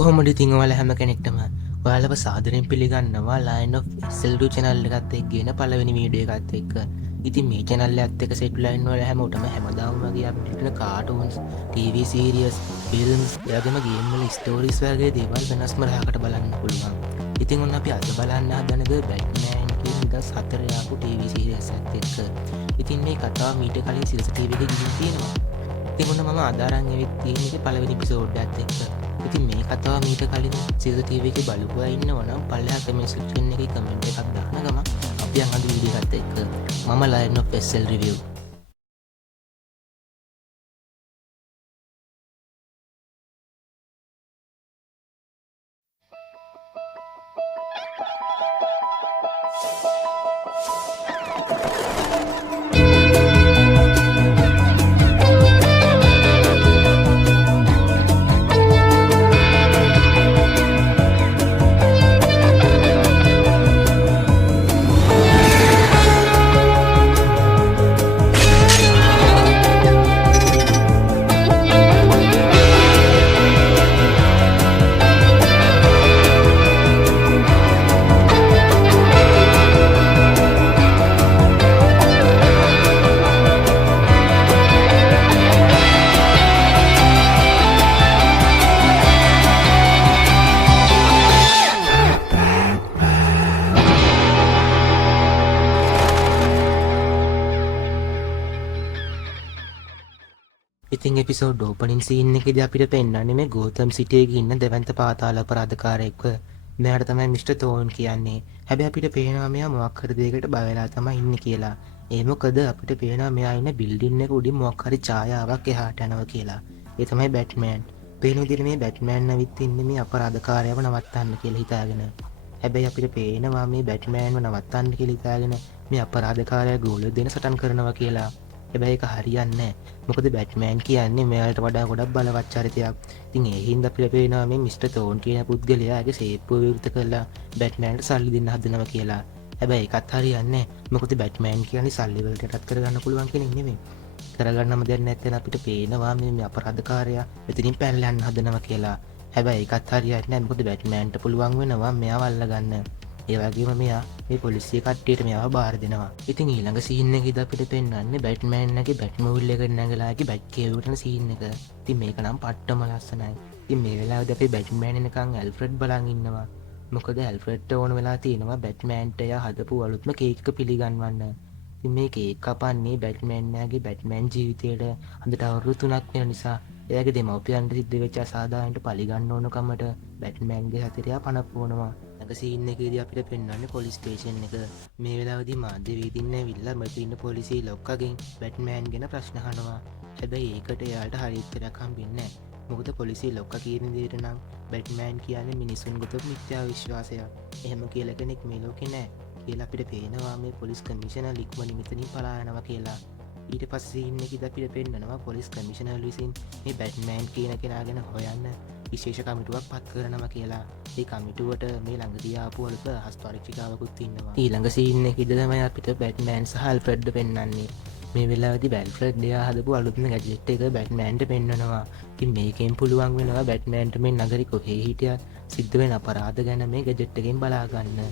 කොහොමද ඉතින් ඔයාලා හැම කෙනෙක්ටම ඔයාලව සාදරයෙන් පිළිගන්නවා Line of SL2 channel එකත් එක්කගෙන පළවෙනි වීඩියෝ එකත් එක්ක. ඉතින් මේ channel එකත් එක්ක සෙට් වෙලා ඉන්න ඔයාලා හැමෝටම හැමදාම වගේ අප්ඩේට් වෙන cartoons, TV series, films, එයාගේම game වල stories වගේ දේවල් වෙනස්ම රහකට බලන්න පුළුවන්. ඉතින් ඔන්න අපි අද බලන්න හදන දේ Batman කියන 2004 ආපු TV series එකත් එක්ක. ඉතින් මේ කතාව මීට කලින් සිරස TV එකේ ගිහින් තියෙනවා. ඉතින් ඔන්න මම අද අරන් ඇවිත් තියෙන එකේ පළවෙනි එපිසෝඩ් එකත් එක්ක. ඉතින් මේ කතාව මීට කලින් සිරස TV එකේ බලපුවා ඉන්නවා නම් පල්ලෙහා කමෙන්ට් සෙක්ෂන් එකේ කමෙන්ට් එකක් දාන ගමන් අපි අද වීඩියෝ එකත් එක්ක මම Line of SL review. ඉතින් එපිසෝඩ් ඕපනින් සීන් එකේදී අපිට පෙන්නන්නේ මේ ගෝතම් සිටි එකේ ඉන්න දෙවන්ත පාතාල අපරාධකාරයෙක්ව. මෙයාට තමයි මිස්ටර් තෝන් කියන්නේ. හැබැයි අපිට පේනවා මෙයා මොකක් හරි දෙයකට බය වෙලා තමයි ඉන්නේ කියලා. ඒ මොකද අපිට පේනවා මෙයා ඉන්න බිල්ඩින් එක උඩින් මොකක් හරි ඡායාවක් එහාට යනවා කියලා. ඒ තමයි බැට්මෑන්. පේන විදිහට මේ බැට්මෑන් නැවිත් ඉන්නේ මේ අපරාධකාරයව නවත්තන්න කියලා හිතාගෙන. හැබැයි අපිට පේනවා මේ බැට්මෑන්ව නවත්තන්න කියලා හිතාගෙන මේ අපරාධකාරයා ගෝල දෙන සටන් කරනවා කියලා. හැබැයි ඒක හරියන්නේ නැහැ. මොකද බැට්මෑන් කියන්නේ මෙයාට වඩා ගොඩක් බලවත් චරිතයක්. ඉතින් ඒ හින්දා අපිට පේනවා මේ මිස්ටර් තෝන් කියන පුද්ගලයාගේ සේප්පුව විවෘත කරලා බැට්මෑන්ට සල්ලි දෙන්න හදනවා කියලා. හැබැයි ඒකත් හරියන්නේ නැහැ. මොකද බැට්මෑන් කියන්නේ සල්ලි වලට යටත් කරගන්න පුළුවන් කෙනෙක් නෙමෙයි. කරගන්නම දෙයක් නැත්නම් අපිට පේනවා මේ අපරාධකාරයා මෙතනින් පැනලා යන්න හදනවා කියලා. හැබැයි ඒකත් හරියන්නේ නැහැ. මොකද බැට්මෑන්ට පුළුවන් වෙනවා මෙයාව අල්ලගන්න. ඒ වගේම මෙයා මේ පොලිසිය කට්ටියට මෙයාව බාර දෙනවා. ඉතින් ඊළඟ සීන් එකේදී අපිට පෙන්වන්නේ බැට්මෑන්ගේ බැට්මොබයිල් එකට නැගලාගේ බැට් කේව් යන සීන් එක. ඉතින් මේක නම් පට්ටම ලස්සනයි. ඉතින් මේ වෙලාවේදී අපි බැට්මෑන් එනකන් ඇල්ෆ්‍රඩ් බලන් ඉන්නවා. මොකද ඇල්ෆ්‍රඩ්ට ඕන වෙලා තියෙනවා බැට්මෑන්ට එයා හදපු අලුත්ම කේක් එක පිළිගන්වන්න. ඉතින් මේ කේක් කපන්නේ බැට්මෑන්ගේ බැට්මෑන් ජීවිතයට අදට අවුරුදු 3ක් වෙන නිසා එයාගේ දෙමව්පියන්ට සිද්ධ වෙච්ච අසාධාරණට පරිගන්න ඕන කමට බැට්මෑන්ගේ හතරයා පනප්පවනවා. සීන් එකේදී අපිට පෙන්වන්නේ පොලිස් ස්ටේෂන් එක. මේ වෙලාවේදී මාධ්‍යවේදීන් ඇවිල්ලා මෙතන ඉන්න පොලිසිය ලොක්කගෙන් බැට්මෑන් ගැන ප්‍රශ්න අහනවා. හැබැයි ඒකට එයාට හරි උත්තරයක් හම්බෙන්නේ නැහැ. මොකද පොලිසිය ලොක්කා කියන විදිහට නම් බැට්මෑන් කියන්නේ මිනිසුන් ගොතපු මිත්‍යා විශ්වාසයක්. එහෙම කියලා කෙනෙක් මේ ලෝකේ නැහැ කියලා අපිට පේනවා මේ පොලිස් කමිෂනර් ලික්මනි මෙතනින් පලා යනවා කියලා. ඊට පස්සේ සීන් එකේදී අපිට පෙන්නනවා පොලිස් කමිෂනර් විසින් මේ බැට්මෑන් කියන කෙනා ගැන හොයන්න විශේෂ කමිටුවක් පත් කරනවා කියලා. ඒ කමිටුවට මේ ළඟදී ආපු අලුත හස්පරීක්ෂිකාවකුත් ඉන්නවා. ඊළඟ සීන් එකේදී තමයි අපිට බැට්මෑන් සහ ඇල්ෆ්‍රඩ් පෙන්වන්නේ. මේ වෙලාවේදී ඇල්ෆ්‍රඩ් එයා හදපු අලුත්ම ගැජට් එක බැට්මෑන්ට පෙන්වනවා. ඉතින් මේකෙන් පුළුවන් වෙනවා බැට්මෑන්ට මේ නගරේ කොහේ හිටියත් සිද්ධ වෙන අපරාධ ගැන මේ ගැජට් එකෙන් බලා ගන්න.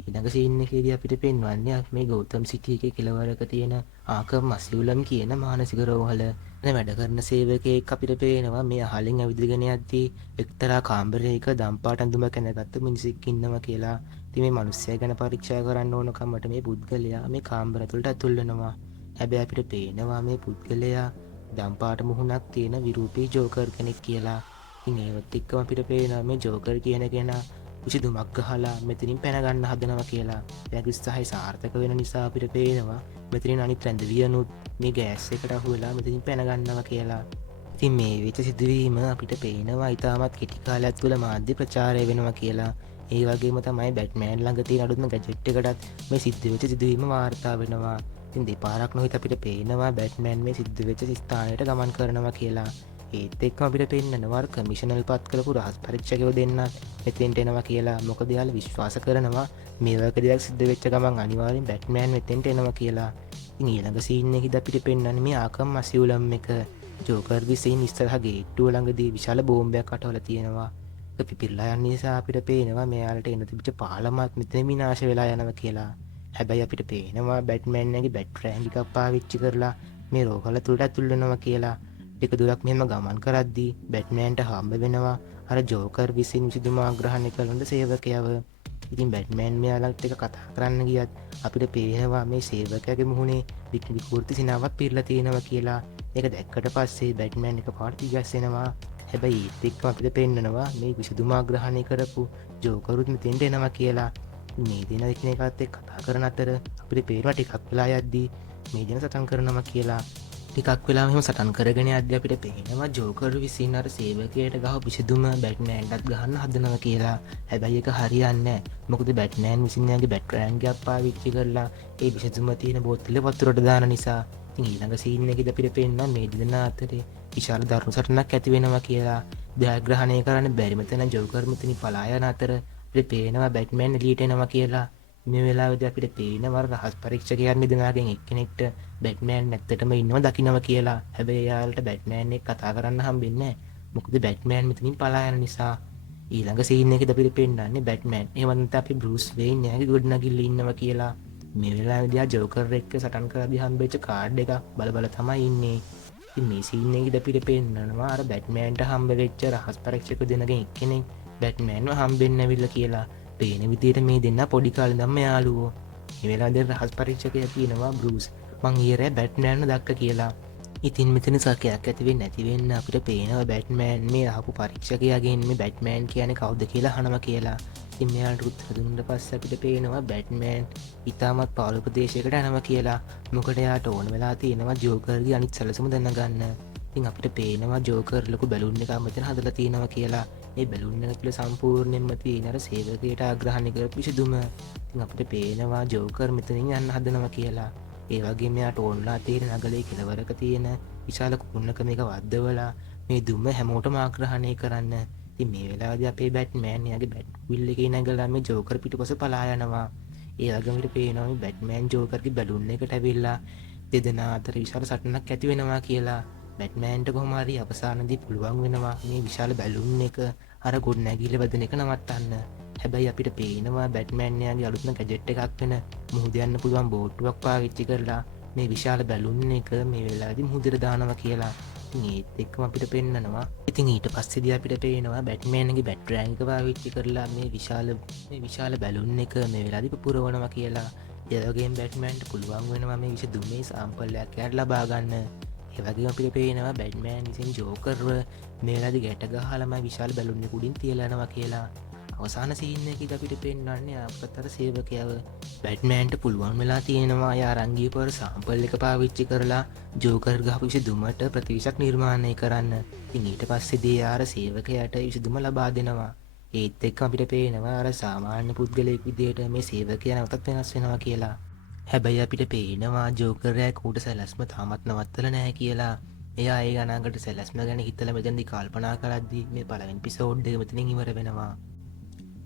ඊළඟ සීන් එකේදී අපිට පෙන්වන්නේ මේ ගෞතම් සිටි එකේ කෙළවරක තියෙන ආකම් අසියුලම් කියන මානසික රෝහල වැඩ කරන සේවකයෙක් අපිට පේනවා මේ අහලින් ඇවිදගෙන යද්දී එක්තරා කාමරයක දම්පාට ඇඳුමක් ඇඳගත්තු මිනිසෙක් ඉන්නවා කියලා. ඉතින් මේ මිනිස්සයා ගැන පරීක්ෂා කරන්න ඕන කමට මේ පුද්ගලයා මේ කාමර ඇතුළට ඇතුල් වෙනවා. හැබැයි අපිට පේනවා මේ පුද්ගලයා දම්පාට මුහුණක් තියෙන විරූපී ජෝකර් කෙනෙක් කියලා. ඉතින් ඒවත් එක්කම අපිට පේනවා මේ ජෝකර් කියන කෙනා විසිදුමක් ගහලා මෙතනින් පැන ගන්න හදනවා කියලා. එයාගේ උත්සාහය සාර්ථක වෙන නිසා අපිට පේනවා මෙතනින් අනිත් රැඳවියනුත් මේ ගෑස් එකට අහු වෙලා මෙතනින් පැන ගන්නවා කියලා. ඉතින් මේ වෙච්ච සිදුවීම අපිට පේනවා ඉතාමත් කෙටි කාලයක් තුළ මාධ්‍ය ප්‍රචාරය වෙනවා කියලා. ඒ වගේම තමයි බැට්මෑන් ළඟ තියෙන අලුත්ම ගැජට් එකටත් මේ සිද්ධ වෙච්ච සිදුවීම වාර්තා වෙනවා. ඉතින් දෙපාරක් නොහිත අපිට පේනවා බැට්මෑන් මේ සිද්ධ වෙච්ච ස්ථානයට ගමන් කරනවා කියලා. ඒත් එක්කම අපිට පෙන්නනවා කමිෂනර් පත් කරපු රහස් පරීක්ෂකයෝ දෙන්නත් මෙතෙන්ට එනවා කියලා. මොකද යාළුවා විශ්වාස කරනවා මේ වගේ දෙයක් සිද්ධ වෙච්ච ගමන් අනිවාර්යෙන් බැට්මෑන් මෙතෙන්ට එනවා කියලා. ඉතින් ඊළඟ සීන් එකේදී අපිට පෙන්නන්නේ මේ ආකම් අසියුලම් එක ජෝකර් විසින් ඉස්සරහ ගේට්ටුව ළඟදී විශාල බෝම්බයක් අටවලා තියෙනවා. පිපිරලා යන නිසා අපිට පේනවා මෙයාලට එන තිබිච්ච පාලමත් මෙතන විනාශ වෙලා යනවා කියලා. හැබැයි අපිට පේනවා බැට්මෑන්ගේ බැට් රෑන්ක් එකක් පාවිච්චි කරලා මේ රෝහල තුළට ඇතුල් වෙනවා කියලා. ටික දුරක් මෙහෙම ගමන් කරද්දී බැට්මෑන්ට හම්බ වෙනවා අර ජෝකර් විසින් විසඳුම ආග්‍රහණය කරන සේවකයව. ඉතින් බැට්මෑන් මෙයාලට එක කතා කරන්න ගියත් අපිට පේනවා මේ සේවකයාගේ මුහුණේ විකෘති සිනාවක් පිරලා තියෙනවා කියලා. ඒක දැක්කට පස්සේ බැට්මෑන් එක පාට පිගස්සෙනවා. හැබැයි ඒත් එක්කම අපිට පෙන්නනවා මේ විසඳුම ආග්‍රහණය කරපු ජෝකරුත් මෙතෙන්ට එනවා කියලා. මේ දෙන එකිනෙකාත් එක්ක කතා කරන අතර අපිට පේනවා ටිකක් වෙලා යද්දී මේ දෙන සටන් කරනවා කියලා. ටිකක් වෙලා මෙහෙම සටන් කරගෙන යද්දී අපිට පේනවා ජෝකර් විසින් අර සේවකයට ගහපු විසඳුම බැට්මෑන්ටත් ගහන්න හදනවා කියලා. හැබැයි ඒක හරියන්නේ නැහැ. මොකද බැට්මෑන් විසින් එයාගේ බැට් රෑන්ක් එකක් පාවිච්චි කරලා ඒ විසඳුම තියෙන බෝතලේ වතුරට දාන නිසා. ඉතින් ඊළඟ සීන් එකේදී අපිට පේනවා මේ දෙදෙනා අතරේ විශාල දරුණු සටනක් ඇති වෙනවා කියලා. ජයග්‍රහණය කරන්න බැරි මෙතන ජෝකර් මෙතනින් පලා යන අතර අපිට පේනවා බැට්මෑන් එළියට එනවා කියලා. මේ වෙලාවේදී අපිට පේනවා රහස් පරීක්ෂකයන් දෙදෙනාගෙන් එක්කෙනෙක්ට බැට්මෑන් ඇත්තටම ඉන්නවා දකින්නවා කියලා. හැබැයි එයාලට බැට්මෑන් එක්ක කතා කරන්න හම්බෙන්නේ නැහැ. මොකද බැට්මෑන් මෙතනින් පලා යන නිසා. ඊළඟ සීන් එකේදී අපිට පෙන්නන්නේ බැට්මෑන් එහෙම නැත්නම් අපි බෲස් වෙයින් යාගේ ගොඩනැගිල්ල ඉන්නවා කියලා. මේ වෙලාවේදී ආ ජෝකර් එක්ක සටන් කරද්දී හම්බෙච්ච කාඩ් එක බල බල තමයි ඉන්නේ. ඉතින් මේ සීන් එකේදී අපිට පෙන්නනවා අර බැට්මෑන්ට හම්බ වෙච්ච රහස් පරීක්ෂක දෙනගෙන් එක්කෙනෙක් බැට්මෑන්ව හම්බෙන්න ඇවිල්ලා කියලා. පේන විදියට මේ දෙන්න පොඩි කාලේ ඉඳන්ම යාළුවෝ. මේ වෙලාවේ රහස් පරීක්ෂකයා කියනවා බෲස් මං ඊයරේ බැට්මෑන්ව දැක්ක කියලා. ඉතින් මෙතන සැකයක් ඇති වෙන්නේ නැති වෙන්න අපිට පේනවා බැට්මෑන් මේ ආපු පරීක්ෂකයාගෙන් මේ බැට්මෑන් කියන්නේ කවුද කියලා අහනවා කියලා. ඉතින් මෙයාට උත්තර දුන්නාට පස්සේ අපිට පේනවා බැට්මෑන් ඉතාමත් පාළු ප්‍රදේශයකට යනවා කියලා. මොකද එයාට ඕන වෙලා තියෙනවා ජෝකර්ගේ අනිත් සැලසුම දැනගන්න. ඉතින් අපිට පේනවා ජෝකර් ලොකු බැලුන් එකක් මෙතන හදලා තියෙනවා කියලා. ඒ බැලුන් එක තුළ සම්පූර්ණයෙන්ම තියෙන අර සේවකයට ආග්‍රහණය කරපු විසඳුම. ඉතින් අපිට පේනවා ජෝකර් මෙතනින් යන්න හදනවා කියලා. ඒ වගේම එයාට ඕන්ලා තියෙන නගලේ කෙළවරක තියෙන විශාල කුරුණක මේක වද්දවලා මේ දුම හැමෝටම ආග්‍රහණය කරන්න. ඉතින් මේ වෙලාවේදී අපේ බැට්මෑන් එයාගේ බැට් විල් එකේ නැගලා මේ ජෝකර් පිටුපස පලා යනවා. ඒ වගේම අපිට පේනවා මේ බැට්මෑන් ජෝකර්ගේ බැලුන් එකට ඇවිල්ලා දෙදෙනා අතර විශාල සටනක් ඇති වෙනවා කියලා. බැට්මෑන්ට කොහොම හරි අවසානයේදී පුළුවන් වෙනවා මේ විශාල බැලුන් එක අර ගොඩනැගිල්ල වැදෙන එක නවත්තන්න. හැබැයි අපිට පේනවා බැට්මෑන් එයාගේ අලුත්ම ගැජට් එකක් වෙන මුහුද යන්න පුළුවන් බෝට්ටුවක් පාවිච්චි කරලා මේ විශාල බැලුන් එක මේ වෙලාවේදී මුහුදට දානවා කියලා. ඉතින් ඒත් එක්කම අපිට පෙන්නනවා. ඉතින් ඊට පස්සේදී අපිට පේනවා බැට්මෑන්ගේ බැට් රෑන්ක් එක පාවිච්චි කරලා මේ විශාල බැලුන් එක මේ වෙලාවේදී පුපුරවනවා කියලා. ඒ වගේම බැට්මෑන්ට පුළුවන් වෙනවා මේ විසඳුමේ සාම්පල් එකක් යාට ලබා ගන්න. ඒ වගේම අපිට පේනවා බැට්මෑන් විසින් ජෝකර්ව මේ වෙලාවේදී ගැට ගහලාම විශාල බැලුන් එක උඩින් තියලා යනවා කියලා. අවසාන සීන් එකේදී අපිට පෙන්වන්නේ අපකට අර සේවකයව බැට්මෑන්ට පුළුවන් වෙලා තියෙනවා යා රංගීපවර සාම්පල් එක පාවිච්චි කරලා ජෝකර් ගහපු විසඳුමට ප්‍රතිවිෂක් නිර්මාණය කරන්න. ඉතින් ඊට පස්සේදී ආර සේවකයාට විසඳුම ලබා දෙනවා. ඒත් එක්ක අපිට පේනවා අර සාමාන්‍ය පුද්ගලයෙක් විදියට මේ සේවකයා නැවතත් වෙනස් වෙනවා කියලා. හැබැයි අපිට පේනවා ජෝකර්යා කූට සැලැස්ම තාමත් නවත්තලා නැහැ කියලා. එයා ඒ අනාගත සැලැස්ම ගැන හිතලා මෙතනදී කල්පනා කරද්දී මේ පළවෙනි එපිසෝඩ් එක මෙතනින් ඉවර වෙනවා.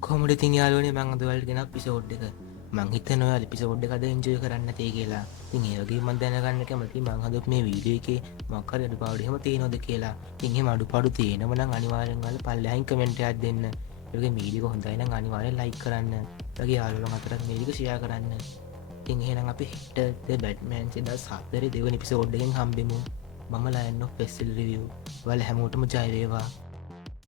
කොහොමද ඉතින් යාළුවනේ මම අද ඔයාලට ගෙන එපිසෝඩ් එක මං හිතනවා ඔයාලා එපිසෝඩ් එක අද එන්ජොයි කරන්න නැtei කියලා. ඉතින් ඒ වගේම මම දැනගන්න කැමතියි මං හදපු මේ වීඩියෝ එකේ මොකක් හරි අඩුපාඩු එහෙම තියෙනවද කියලා. ඉතින් එහෙම අඩුපාඩු තියෙනව නම් අනිවාර්යෙන් ඔයාලා පල්ලෙහායින් කමෙන්ට් එකක් දෙන්න. ඒ වගේම වීඩියෝ එක හොඳයි නම් අනිවාර්යෙන් ලයික් කරන්න. ඒ වගේ යාළුවෝ අතරත් මේ වීඩියෝ ෂෙයා කරන්න. ඉතින් එහෙනම් අපි හෙට The Batman 2004 දෙවෙනි එපිසෝඩ් එකෙන් හම්බෙමු. මම ලයන් ඔෆ් පෙස්සිල් රිවිව්. ඔයාලා හැමෝටම ජය වේවා.